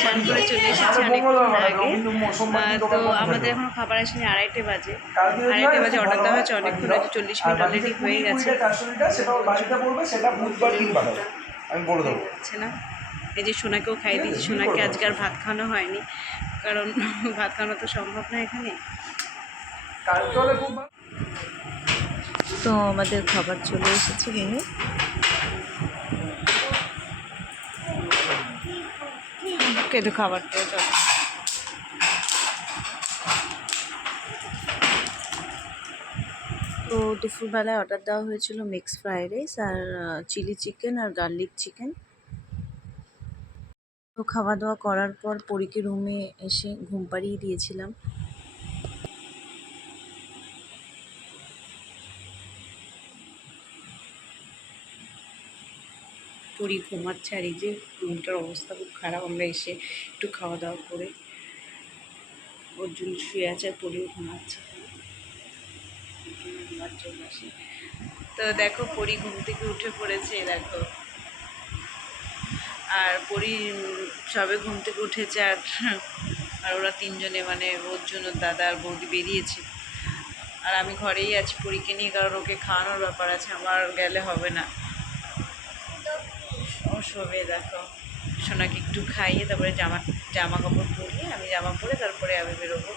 স্নান করে চলে এসেছি অনেকক্ষণ আগে। তো আমাদের এখন খাবার আসেনি, 2:30 বাজে। 2:30 বাজে অর্ডার দেওয়া হয়েছে, অনেকক্ষণ হয়েছে, 40 মিনিট অলরেডি হয়ে গেছে। না, এই যে সোনাকেও খাইয়ে দিয়েছি। সোনাকে আজকে আর ভাত খাওয়ানো হয়নি, কারণ ভাত খাওয়ানো তো সম্ভব না এখানে। তো আমাদের খাবার চলে এসেছে রুমে। কেটে খাবারটা চলে। তো দুপুরবেলায় অর্ডার দেওয়া হয়েছিল মিক্স ফ্রাইড রাইস আর চিলি চিকেন আর গার্লিক চিকেন। তো খাওয়া দাওয়া করার পর পরীকে রুমে এসে ঘুম পাড়িয়ে দিয়েছিলাম। পরী ঘুমাচ্ছে, আর এই যে রুমটার অবস্থা খুব খারাপ। আমরা এসে একটু খাওয়া দাওয়া করে ওর জন্য শুয়ে আছে, আর পরীও ঘুমাচ্ছে। তো দেখো পরী ঘুম থেকে উঠে পড়েছে, দেখো। আর পরী সবে ঘুম থেকে উঠেছে, আর ওরা তিনজনে মানে ওর জন্য দাদা আর বৌদি বেরিয়েছে, আর আমি ঘরেই আছি পরীকে নিয়ে, কারণ ওকে খাওয়ানোর ব্যাপার আছে, আমার গেলে হবে না। ও শোবে, দেখো। সোনাকে একটু খাইয়ে তারপরে জামা কাপড় পরিয়ে, আমি জামা পরে তারপরে আমি বেরোবো।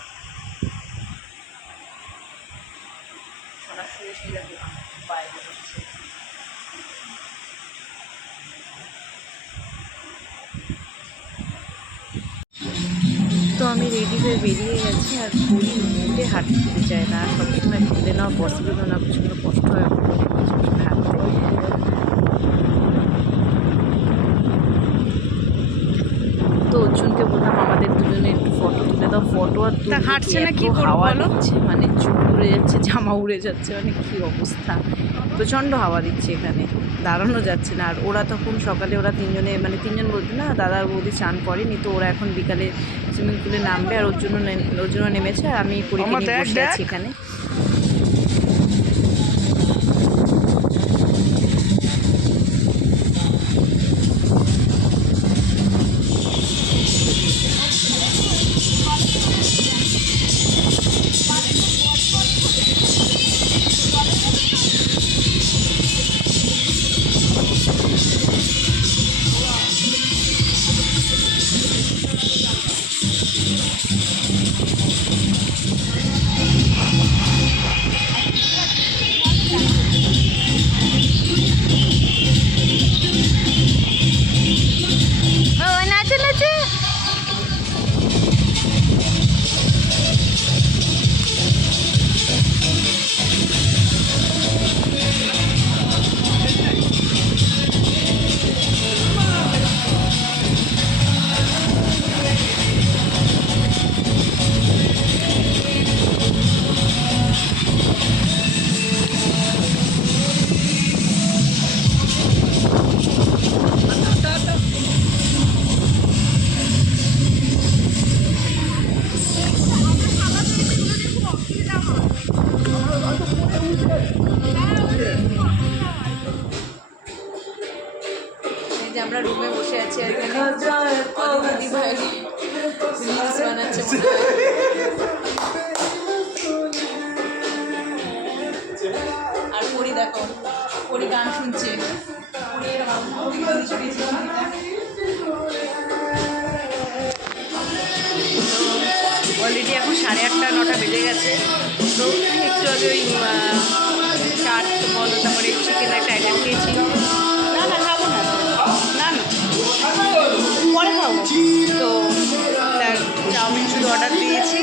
সোনা শুয়ে শুয়ে দেখো বাইরে হচ্ছে। তো আমি রেডি হয়ে বেরিয়ে গেছি, আর পরী মোটে হাঁটতে চায় না। সবসময় তুলে নেওয়া পসিবল না, প্রচণ্ড কষ্ট হয় সবসময় হাঁটতে। তো অর্জুনকে বললাম আমাদের দুজনে একটু ফটো তুলে দাও। ফটো আর তুলে হাঁটছে না, কি হাওয়া দিচ্ছে, মানে চুল উড়ে যাচ্ছে, জামা উড়ে যাচ্ছে, মানে কি অবস্থা। প্রচণ্ড হাওয়া দিচ্ছে এখানে, দাঁড়ানো যাচ্ছে না। আর ওরা তখন সকালে ওরা তিনজনে, মানে তিনজন বলতে না, দাদা আর বৌদি চান করেনি, তো ওরা এখন বিকালে সুইমিং পুলে নামবে, আর ওর জন্য নেমেছে, আর আমি পরীক্ষা নিয়ে বসে আছি এখানে। আমরা রুমে বসে আছি, আর এখানে দিদি ভাই রিলস বানাচ্ছে। আর পরী দেখো, পরী গান শুনছে। অলরেডি এখন 8:30-9টা বেজে গেছে। তো একটু আগে ওই চাট বলো, তারপরে চিকেন একটা আইটেম খেয়েছি। না না খাবো না, না না পরে খাবো। তো চাউমিন শুধু অর্ডার দিয়েছি,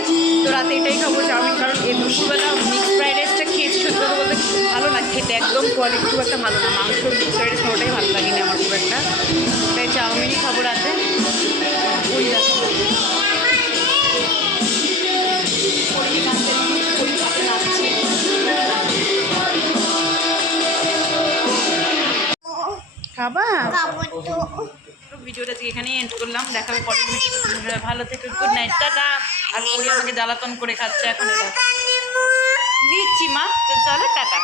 তো রাতে এটাই খাবো চাউমিন, কারণ এই দুপুরবেলা মিক্স ফ্রাইড রাইসটা খেয়েছি, সত্যি কথা বলতে ভালো না খেতে, একদম কোয়ালিটি খুব একটা ভালো না। মাংস মিক্স ফ্রাইড রাইস কোনোটাই ভালো লাগেনি আমার খুব একটা, তাই চাউমিনই খাবো রাতে। ওই খাবা? ভিডিওটা এখানেই এন্ড করলাম, দেখাবে পরের ভিডিও। ভালো থেকে গুড নাইট, টাটা। আর পরে আমাকে জ্বালাতন করে খাচ্ছে এখন, দিচ্ছি মা, তো চলো টাটা।